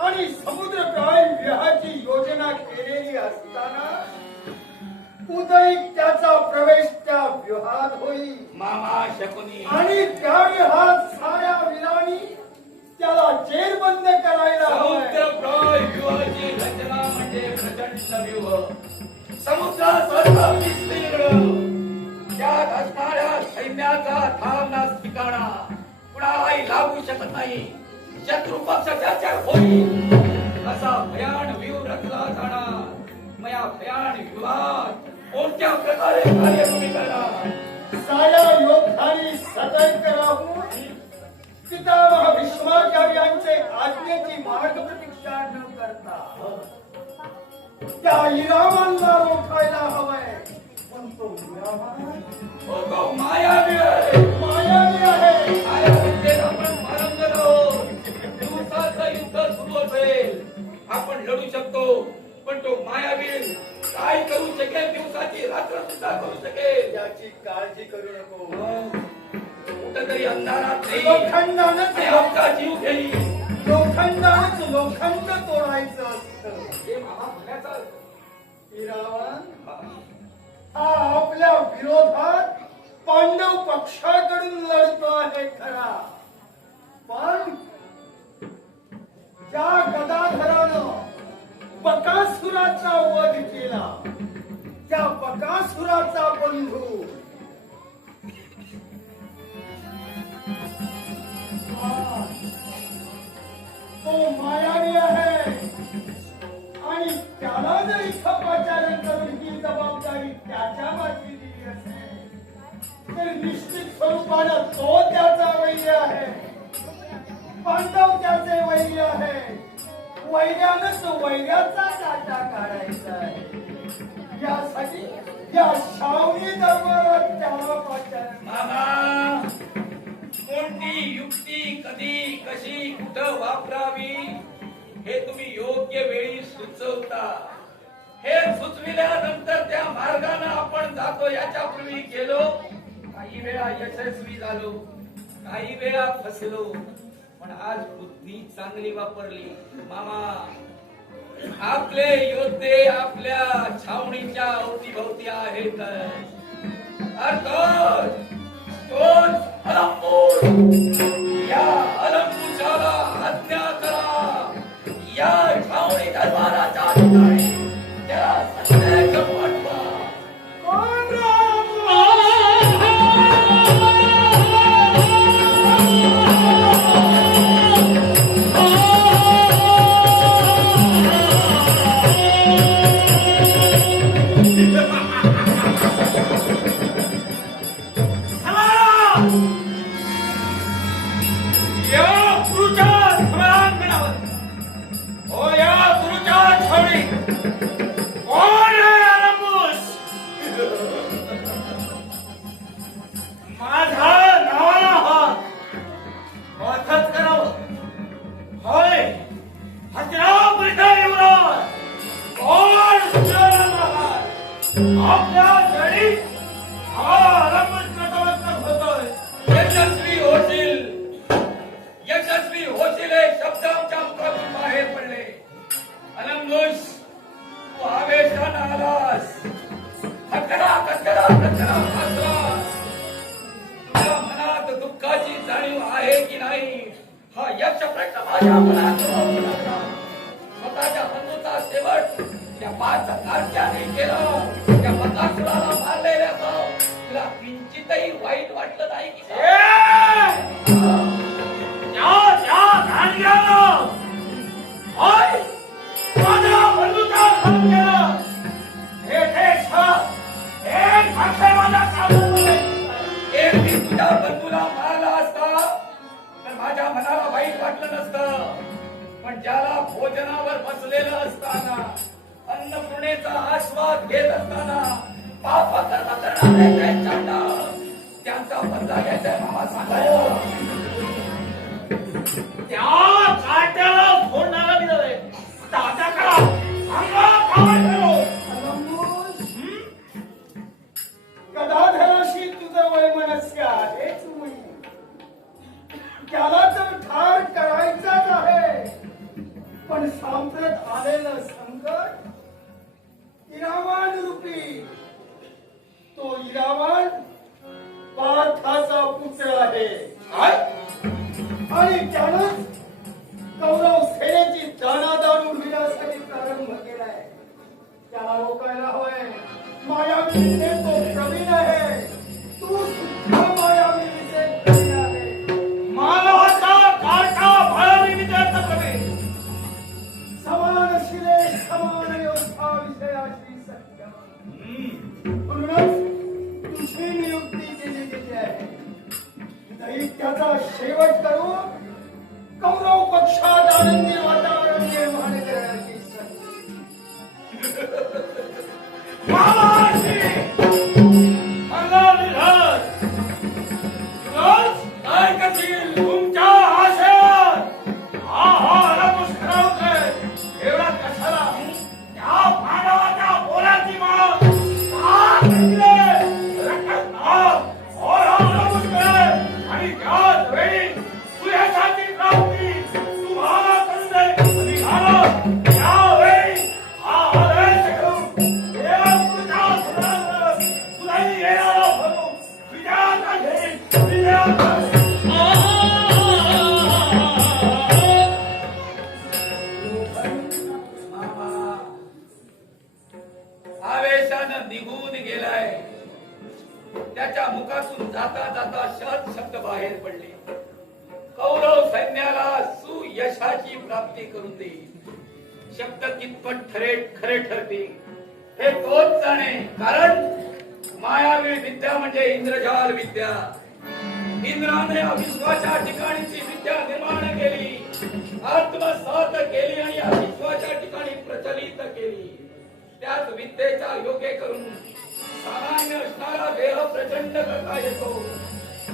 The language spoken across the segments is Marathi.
आणि समुद्र प्राय विवाहाची योजना केलेली असताना उदय त्याचा प्रवेश त्या विवाहात होईल मामा शकुनी. आणि त्या विवाहात साऱ्या विलानी त्याला जेरबंद करायला हवंय. समुद्र प्रवाह व्यूहाची रचना म्हणजे प्रचंड व्यूह समुद्रासारखा विस्तीर्ण त्यात असणाऱ्या सैन्याचा थांबण्यास ठिकाणा. लागू शकत नाही शत्रू पक्ष त्याच्या होईल. असा भयान व्यूह रचला जाणार. मया भयान व्यूहात कोणत्या प्रकारे कार्य तुम्ही करणार सतर्क राहून पितामह भीष्माचार्य यांचे आज्ञेची मार्ग प्रतीक्षा न करता त्या इरामांना रोखायला हवंय. पण तो इरामान हो तो मायावी असेल आपण लढू शकतो पण तो मायावीर काय करू शकेल दिवसाची रात्र सुद्धा करू शकेल. याची काळजी करू नको. कुठेतरी अंधारात आमचा जीव घेईल. लोखंडानच लोखंड तोडायचं असतं. हे मामा म्हणायचं इरावण हा आपल्या विरोधात पांडव पक्षाकडून लढतो आहे खरा. पण त्या गदाधरानं बकासुराचा वध केला. त्या बकासुराचा बंधू आहे. वैर्यानंच वैर्याचा काटा काढायचा आहे. यासाठी या शावणी दरबारात त्याला पाचारण मामा कोणती युक्ती कधी कशी कुठं वापरावी हे तुम्ही योग्य वेळी सुचवता. हे सुचविल्यानंतर त्या मार्गाने आपण जातो याच्या पूर्वी गेलो. काही वेळा यशस्वी झालो काही वेळा फसलो. पण आज बुद्धी चांगली वापरली. मामा आपले योद्धे आपल्या छावणीच्या अवतीभोवती आहेत. अर्थात तोच आपल्या घरी हा अलंबूस नतमस्तक होतोय यशस्वी होतील यशस्वी होतील हे शब्द आमच्या मुखातून बाहेर पडले तू आलास तुझ्या मनात दुःखाची जाणीव आहे की नाही? हा यक्ष प्रश्न माझ्या मनात भोजनावर बसलेलं असताना अन्नपूर्णेचा आस्वाद घेत असताना पाप कर्म त्यांचा बदला घ्यायचा मामा सांगायला त्या पार्थाचा पुत्र आहे. आणि त्यानंच कौरव सेनेची दाणादाण उडविण्यासाठी प्रारंभ केलाय. त्याला रोकायला हवंय. माझ्या तो प्रवीण आहे. Yeah. सुयशाची प्राप्ती करून देईल. शब्द कितपत ठरे खरे ठरते हे तोच जाणे. कारण मायावी विद्या म्हणजे इंद्रजाल विद्या. इंद्राने अविश्वाच्या ठिकाणीची विद्या निर्माण केली. आत्मसात केली आणि अविश्वाच्या ठिकाणी प्रचलित केली. त्याच विद्येचा योग्य करून सामान्य असणारा देह प्रचंड करता येतो.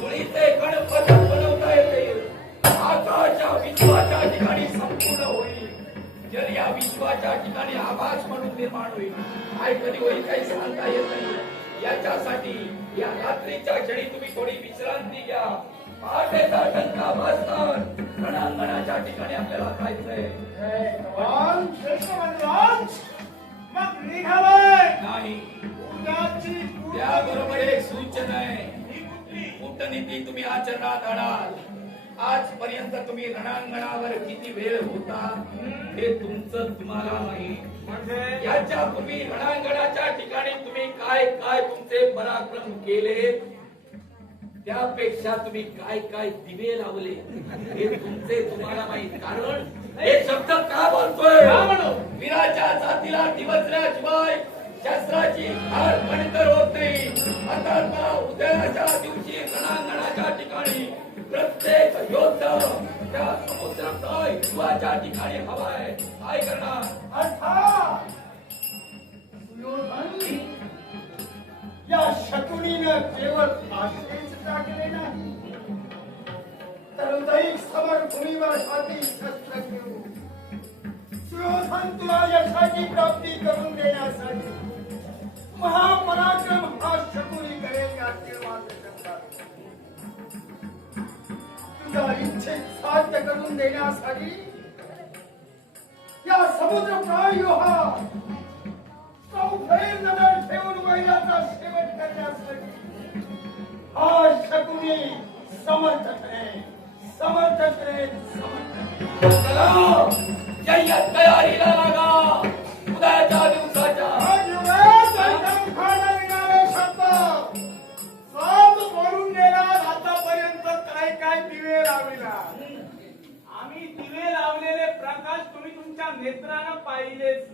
मुळीचे ते गणपत बनवता येते आकाशच्या विश्वास संपूर्ण होईल. जर या विश्वाच्या ठिकाणी आभास म्हणून निर्माण होईल काय कधी होईल काही सांगता येत नाही. याच्यासाठी या रात्रीच्या क्षणी तुम्ही थोडी विश्रांती घ्या. पहाटेचा टंका वाजतात रणांगणाच्या ठिकाणी आपल्याला जायचंय नाही. त्याबरोबर एक सूचना आहे. कूटनीती तुम्ही आचरणात आणाल. आजपर्यंत तुम्ही रणांगणावर किती वेळ होता? हे तुमचं तुम्हाला माहीत. याच्या पूर्वी रणांगणाच्या ठिकाणी तुम्ही काय काय तुमचे पराक्रम केले? त्यापेक्षा तुम्ही काय काय दिवे लावले? हे तुमचे तुम्हाला माहीत. कारण हे शब्द का बोलतोय? वीराच्या जातीला दिवसल्याशिवाय शस्त्राची हार कणकर होत ठिकाणी हवाय काय करणार अर्थात सुयोधन या शकुनीनं केवळ आशेच टाकले नाही तर उदयिक समरभूमीवर हाती शस्त्र घेऊन सुयोधन तुला यशाची प्राप्ती करून देण्यासाठी महापराक्रम हा शकुनी करेल याची मात्र शंका नाही. तुझ्या इच्छित साध्य करून देण्यासाठी या समुद्र प्रायुहा चौफेर नजर ठेवून वैराचा शेवट करण्यासाठी. हा शकुनी समर्थक रे समर्थक रे समर्थक चला जय्यत तयारीला लागा. उद्याच्या दिवसाच्या. आम्ही दिवे लावलेले प्रकाश तुमच्या नेत्रानं पाहिलेच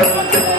हे